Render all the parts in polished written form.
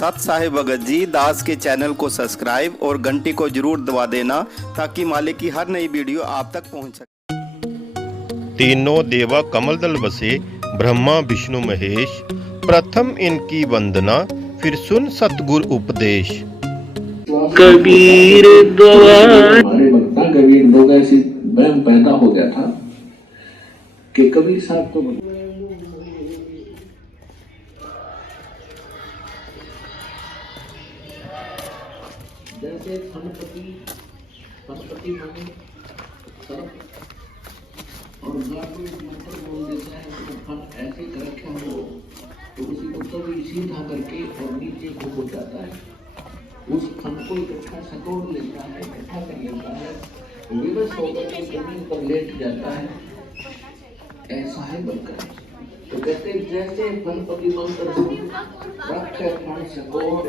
सत साहिब भगत जी दास के चैनल को सब्सक्राइब और घंटी को जरूर दबा देना ताकि मालिक की हर नई वीडियो आप तक पहुंच सके। तीनों देवा कमल दल बसे, ब्रह्मा विष्णु महेश, प्रथम इनकी वंदना, फिर सुन सतगुरु उपदेश। कबीर हमारे भक्ता कबीर दो ऐसी वहम पैदा हो गया था कि कबीर साहब तो जैसे फनपति माने सर्प और मंत्र बोल देता है तो फन ऐसे कर रखा हो तो उसी को कभी सीधा करके और नीचे को हो जाता है, उस फन को इकट्ठा सकोड़ लेता है, इकट्ठा कर लेता है, विवश होकर के जमीन पर लेट जाता है, ऐसा है बनकर। तो कहते जैसे फनपति मंत्र रखे फन सकोड़,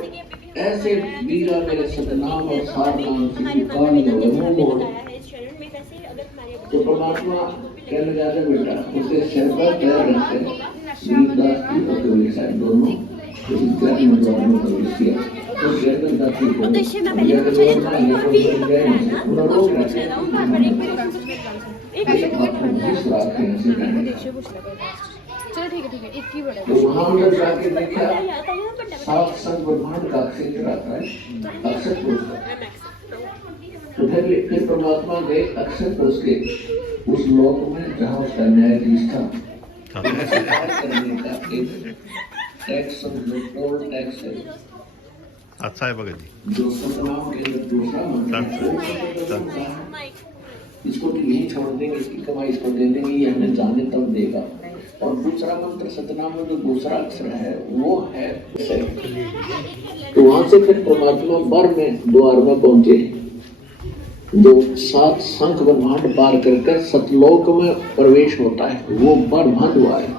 ऐसे वीरा मेरे सतनाम और सार नाम से कान मोड़। तो परमात्मा कहने लगा था बेटा उसे सिर पर पैर रखते गरीबदास की और कबीर साहब दोनों उसी जाति में प्रवेश किया। तो शेरगंज जाति को तो वहाँ अंदर जाके देखा सात संग ब्रह्मांड का अक्षय चढ़ाता है, अक्षय पुरुष। तो फिर परमात्मा गए अक्षय पुरुष के उस लोक में जहाँ उसका न्यायाधीश था, करने का एक टैक्स टोल टैक्स है। अच्छा है भगत जी, जो सतनाम के अंदर दूसरा मंत्र इसको तो यही छोड़ देंगे, इसकी कमाई इसको दे देंगे, ये हमें जाने तब देगा। और दूसरा मंत्र सतनाम में जो दूसरा अक्षर है वो है। तो वहां से फिर परमात्मा बर में द्वार में पहुंचे, जो सात शंख ब्रह्मांड पार कर सतलोक में प्रवेश होता है, वो बर बंद हुआ है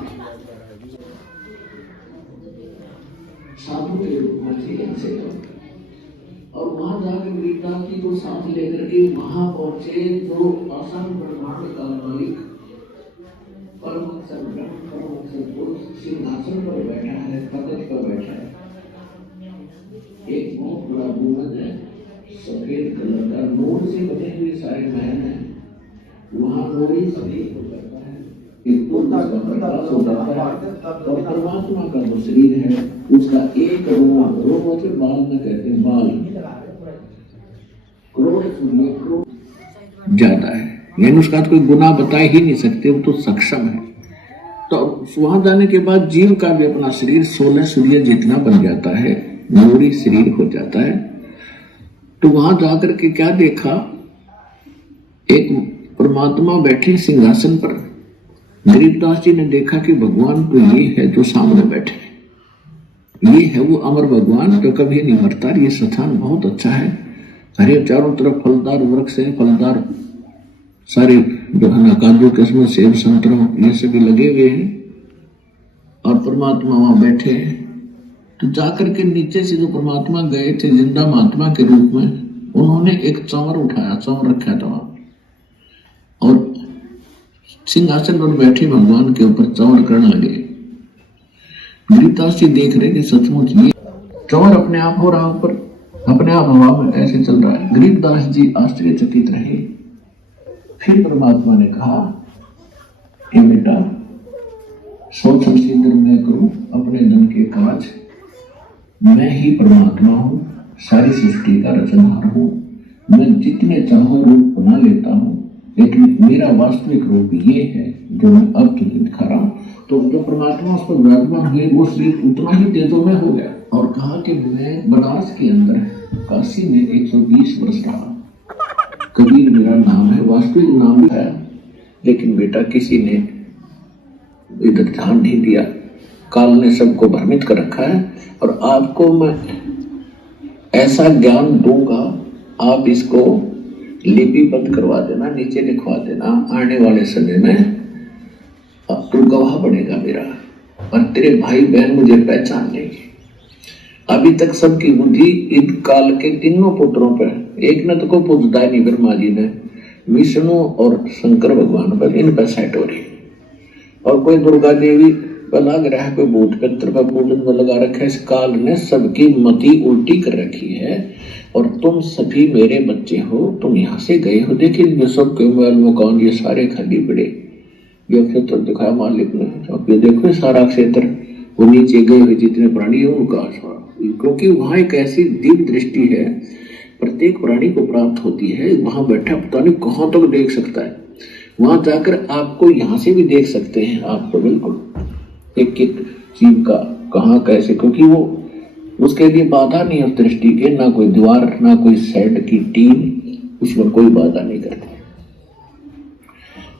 साधु के रूप में से। और वहां जाकर गरीबदास जी को साथ लेकर के वहां पहुंचे, जो आसान ब्रह्मांड का मालिक परम सिंहासन पर बैठा है, तख्त पर बैठा है। एक बहुत बड़ा गुंबद है सफेद कलर का, नूर से बने हुए सारे महल हैं, वहां नूरी सफेद हो जाता है, प्रकाश हो जाता है। और परमात्मा का जो शरीर है उसका एक रोम के बाल में कहते हैं बाल करोड़ ज्यादा है, यानी उसका तो कोई गुना बता ही नहीं सकते, वो तो सक्षम है। तो वहां जाने के बाद जीव का भी अपना शरीर 16 सूर्य जितना बन जाता है, नूरी शरीर हो जाता है। तो वहां जाकर के क्या देखा, एक परमात्मा बैठे सिंहासन पर। गरीबदास जी ने देखा कि भगवान तो ये है जो सामने बैठे, ये है वो अमर भगवान तो कभी नहीं मरता, ये स्थान बहुत अच्छा है, हरे चारों तरफ फलदार वृक्ष है, फलदार सारे जो है काजू किस्म सेब संतरा ये सभी लगे हुए हैं, और परमात्मा वहां बैठे हैं। तो जाकर के नीचे से जो परमात्मा गए थे जिंदा महात्मा के रूप में, उन्होंने एक चंवर उठाया, चंवर रखा था वहां, और सिंहासन पर बैठे भगवान के ऊपर चंवर करने लगे। गरीबदास जी देख रहे कि सचमुच ये चंवर अपने आप हो रहा ऊपर, अपने आप हवा में ऐसे चल रहा है। गरीबदास जी आश्चर्यचकित रहे। फिर परमात्मा ने कहा कि बेटा सोच समझकर मैं करूं अपने धन के काज, मैं ही परमात्मा हूं, सारी सृष्टि का रचनहार हूं, मैं जितने चाहूं रूप बना लेता हूं, लेकिन मेरा वास्तविक रूप ये है जो मैं अब तुझे दिखा रहा हूं। तो जो परमात्मा उस पर विराजमान हुए वो शरीर उतना ही तेजों में हो गया, और कहा कि मैं बनारस के अंदर काशी में 120 वर्ष रहा, कबीर मेरा नाम है, वास्तविक नाम भी है, लेकिन बेटा किसी ने इधर ध्यान नहीं दिया, काल ने सबको भ्रमित कर रखा है, और आपको मैं ऐसा ज्ञान दूंगा, आप इसको लिपिबद्ध करवा देना, नीचे लिखवा देना, आने वाले समय में तू गवाह बनेगा मेरा, और तेरे भाई बहन मुझे पहचान लेंगे। अभी तक सबकी बुद्धि इन काल के तीनों पुत्रों पर, एक ने तो को पूछता नहीं, ब्रह्मा जी ने, विष्णु और शंकर भगवान पर, इन पर सेट हो रही, और कोई दुर्गा देवी पे लग रहा है, कोई भूत पेंत्र पे पूजन में लगा रखा है। इस काल ने सबकी मति उल्टी कर रखी है और तुम सभी मेरे बच्चे हो, तुम यहाँ से गए हो, लेकिन ये सब के महल मकान ये सारे खाली पड़े। ये क्षेत्र दिखाया मालिक ने, अब ये देखो सारा क्षेत्र, वो नीचे गए हुए जितने प्राणी है उनका, क्योंकि वहां एक ऐसी दिव्य दृष्टि है प्रत्येक प्राणी को प्राप्त होती है। वहां बैठा पता नहीं कहाँ तक देख सकता है, वहां जाकर आपको यहाँ से भी देख सकते हैं आपको, बिल्कुल एक एक जीव का कहाँ कैसे, क्योंकि वो उसके लिए बाधा नहीं है उस दृष्टि के, ना कोई दीवार ना कोई सेट की टीम, उसमें कोई बाधा नहीं करती।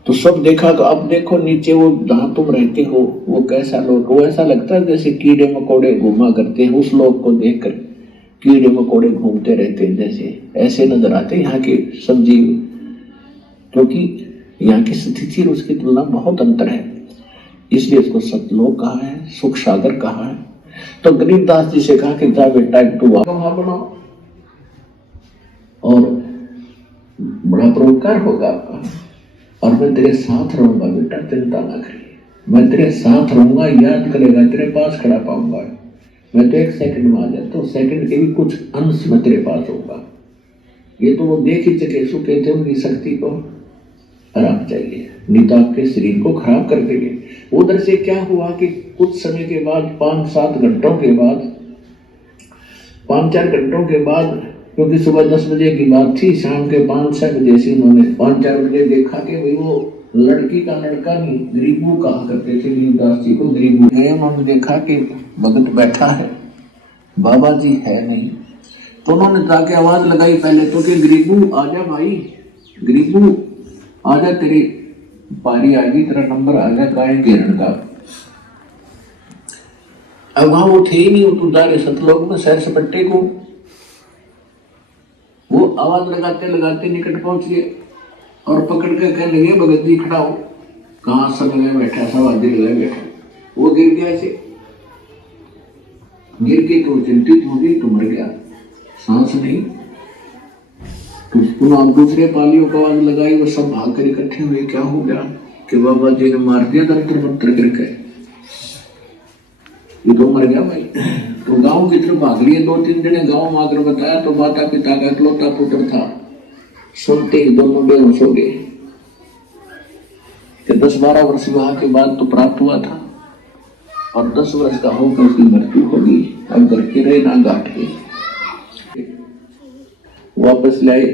तो सब देखा। तो अब देखो नीचे वो जहां तुम रहते हो वो कैसा लोग, वो ऐसा लगता है जैसे कीड़े मकोड़े घूमा करते हैं। उस लोग को देखकर कीड़े मकोड़े घूमते रहते हैं, जैसे ऐसे नजर आते हैं यहाँ के सब जीव, क्योंकि यहाँ की स्थिति और उसकी तुलना बहुत अंतर है, इसलिए इसको सतलोक कहा है, सुख सागर कहा है। तो गरीबदास जी से कहा कि जा बेटा एक तू वहां बनाओ और बड़ा परोपकार होगा आपका, और मैं तेरे साथ रहूंगा बेटा, चिंता ना करिए, मैं तेरे साथ रहूंगा, याद करेगा, तेरे पास खड़ा पाऊंगा। मैं तो एक सेकंड में आ जाता हूँ, सेकंड के भी कुछ अंश में तेरे पास होगा। ये तो वो देख ही चके सु कहते उनकी शक्ति को आराम चाहिए, नहीं तो आपके शरीर को खराब कर देंगे। उधर से क्या हुआ कि कुछ समय के बाद 5-7 घंटों के बाद 5-4 घंटों के बाद, क्योंकि सुबह 10 बजे की बात थी, शाम के 5-6 बजे से उन्होंने 5-4 बजे देखा कि भाई वो लड़की का लड़का नहीं, गरीबू कहा करते थे गरीबदास जी को, गरीबू गए। उन्होंने देखा कि भगत बैठा है, बाबा जी है नहीं, तो उन्होंने जाके आवाज लगाई पहले तो कि गरीबू आजा भाई, गरीबू आजा, तेरी पारी आ गई, तेरा नंबर आ गया गाय घेरन का। अब वहां वो थे ही नहीं, वो जा रहे सतलोक में सैर सपट्टे को। वो आवाज लगाते लगाते निकट पहुंच गए और पकड़ के कहने लगे भगत जी खड़ा हो। कहाँ सब लगाए बैठा, सब आदि लगाए बैठा। वो गिर गया, ऐसे गिर के तो चिंतित हो गई, तो मर गया, सांस नहीं। तो आप दूसरे पालियों को आवाज लगाई, वो सब भाग कर इकट्ठे हुए। क्या हो गया कि बाबा जी ने मार दिया दरतर मंत्र करके, ये तो मर गया भाई। तो गांव की तरफ भाग लिए, 2-3 जने गांव में आकर बताया, तो माता पिता का इकलौता पुत्र था। सुनते ही दोनों बेहोश हो गए। 10-12 वर्ष विवाह के बाद तो प्राप्त हुआ था, और 10 वर्ष का होकर उसकी मृत्यु हो गई। अब घर के रहे ना घाट के, वापस लाए,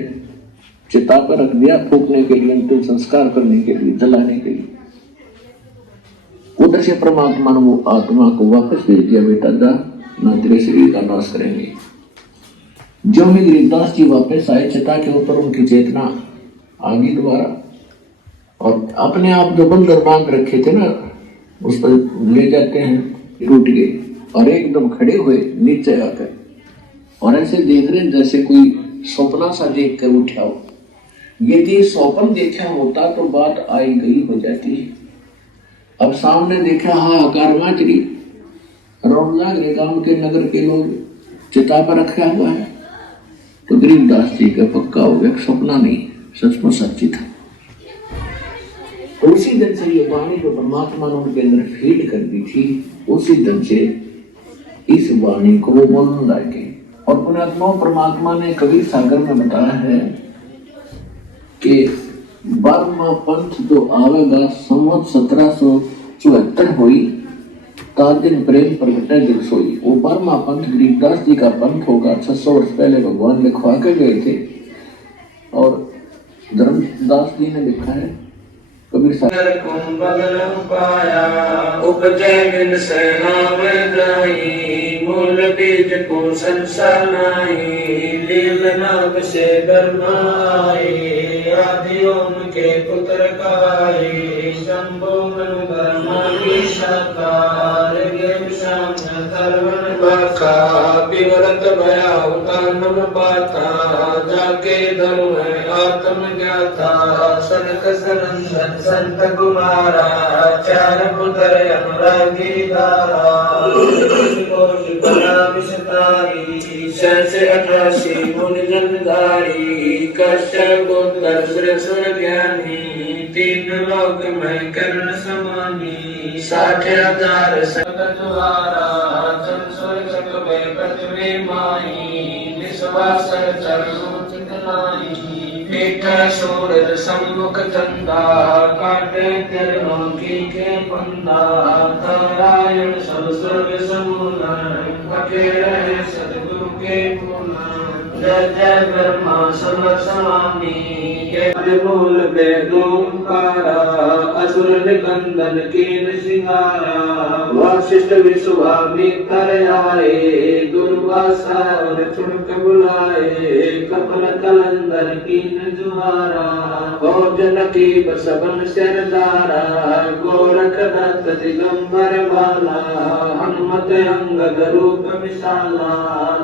चिता पर रख दिया फूकने के लिए, अंतिम संस्कार करने के लिए, जलाने के लिए। उधर से परमात्मा ने वो आत्मा को वापस भेज दिया, बेटा जा, ना तेरे शरीर का नाश करेंगे। जो ही गरीबदास जी वापस आए, चिता के ऊपर उनकी चेतना आ गई दोबारा, और अपने आप जो बंदर बांध रखे थे ना, उस पर ले जाते हैं, टूट गए और एकदम खड़े हुए नीचे आकर, और ऐसे देख रहे जैसे कोई सपना सा देख कर उठा हो। यदि स्वप्न देखा होता तो बात आई गई हो जाती। अब सामने देखा, हाहाकार मच रही, रोन लाग रहे, गांव के नगर के लोग, चिता पर रखा हुआ है। तो गरीबदास जी का पक्का हो गया, सपना नहीं, सचमुच सच्ची था। उसी दिन से ये वाणी जो परमात्मा ने उनके अंदर फीड कर दी थी, उसी दिन से इस वाणी को वो बोलने लगे। और पुण्यात्मा परमात्मा ने कबीर सागर में बताया है कि 12वां पंथ जो आवेगा संवत 1774 हुई, तादिन प्रेम प्रगटे दिल सोई। वो 12वां पंथ गरीबदास जी का पंथ होगा। 600 वर्ष पहले भगवान लिखवा के गए थे, और धर्मदास जी ने लिखा है कबीर सागर मूल बीज को संसानाई, लील नाम से गरमाई, आदियों के पुत्र काई, शंभु मनु ब्रह्मा की साकार, गे श्याम सर्वन बाखा विवरत भया उतानम पाथा जाके धर्म है आत्म ज्ञाता सनक सनंदन संत कुमारा चार पुत्र अनुरागी दारा से 88 मुनि जन्मधारी कश्यप गोत्र सुर ज्ञानी तीन लोक में कर्ण समानी 60,000 संत द्वारा जन स्वर्ग सक में पृथ्वी माई विश्वास चरणों चितनाई पीठा सूरज सम्मुख चंदा काटे चरणों की के पंदा नारायण सब स्वर्ग समूला पके रहे सदगुरु के मूला जय जय ब्रह्मा समर समानी मूल वेदोंकारा असुर निकंदन कीन सिंगारा वशिष्ठ विश्वामित्र आए दुर्वासा और चुनक बुलाए कपल कलंदर कीन जुआरा भोजन की बसवन सरदारा गोरख दत्त दिगंबर बाला हनुमत अंगद रूप विशाला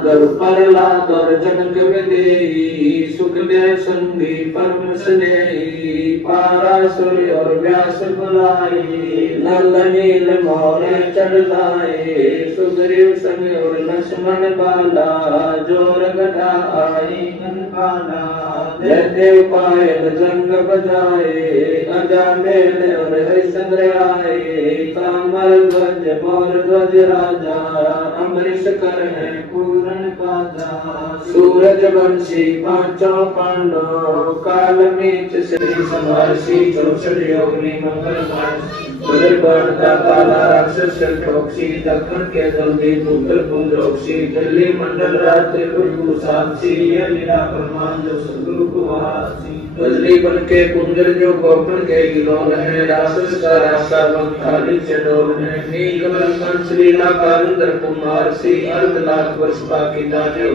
गरु प्रहलाद और जनक विदेही सुखदेव संगी परम स्नेही पारासुर और व्यास बुलाए नल नील मोर चढ़ लाए सुग्रीव संग और लक्ष्मण बाला जोर गदा आई घनपाला जय देव पायल जंग बजाए अजा मेल और हरिश्चंद्र आए कामर ध्वज मोर ध्वज राजा अमरीश कर है पूरन काजा सूरज वंशी पांचों पांडव काल मीच श्री समर्षि 64 योगिनी मंगल उधर बढ़ता काला राक्षस ठोक्सी दक्षिण के जल्दी उत्तर पुंजोक्सी दिल्ली मंडल रात्रि गुरु साक्षी ये लीला प्रमाण जो सदगुरु को वासी बजली बन के कुंजल जो गोपन के गिलोल है राक्षस का रास्ता बंधाली चडोल है नील कंस लीला कालिंदर कुमार सी अर्ध लाख वर्ष बाकी दाने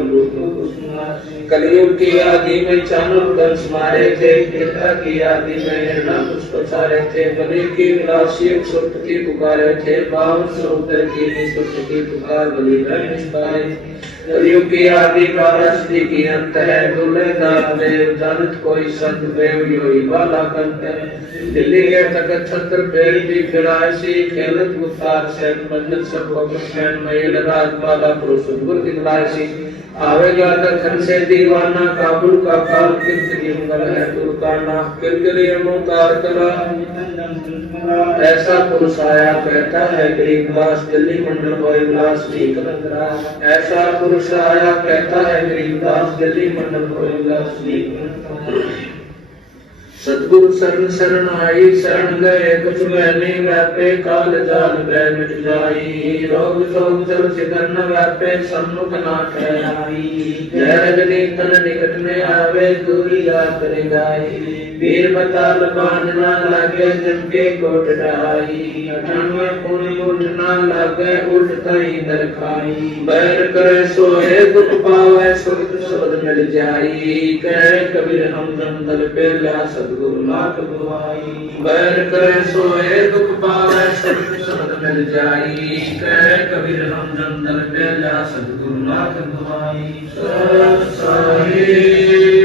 कलयुग की आदि में चाणूर दंश मारे थे त्रेता की आदि में हिरणा पुष्प पसारे थे बलि की विलासी सुरपति पुकारे थे 52 समुद्र की निष्पत्ति की पुकार बलि निष्पारे कलयुग की आदि पारस्ती की अंत है दुल्हेदार देव जानत कोई संत देव योगी बाला कंत है दिल्ली के तक छत्र पेड़ भी फिरासी खेलत मुतार से मंडल सब पक्षण महिल राजमाला पुरुष गुर दिखलासी आवेगा दखन से दीवाना काबुल का काल कीर्ति मंगल है तुरकाना किरकिरी मुतार करा ऐसा पुरुष आया कहता है गरीबदास दिल्ली मंडल कोई विलास नहीं करता ऐसा पुरुष आया कहता है गरीबदास दिल्ली मंडल कोई विलास नहीं करता सतगुरु शरण शरण आई शरण गए कुछ मैंने व्यापे काल जाल भय मिट जाई रोग शोक जल सिदन व्यापे सम्मुख नाथ आई जय रजनी तन निकट में आवे दूरी याद कर गाई वीर बताल बांधना लागे जम के कोट ढाई 98 पुण्य उठना लागे उठता ही दर खाई बैर करे सोए दुख पावे सुख शोध मिल जाई कहे कबीर हम जंगल पे ला सतगुरु नाथ दुआई बैर करे सोए दुख पावे सुख शोध मिल जाई कहे कबीर हम जंगल पे ला सतगुरु नाथ दुआई साई